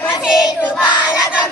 జన్మసేతు బాలకం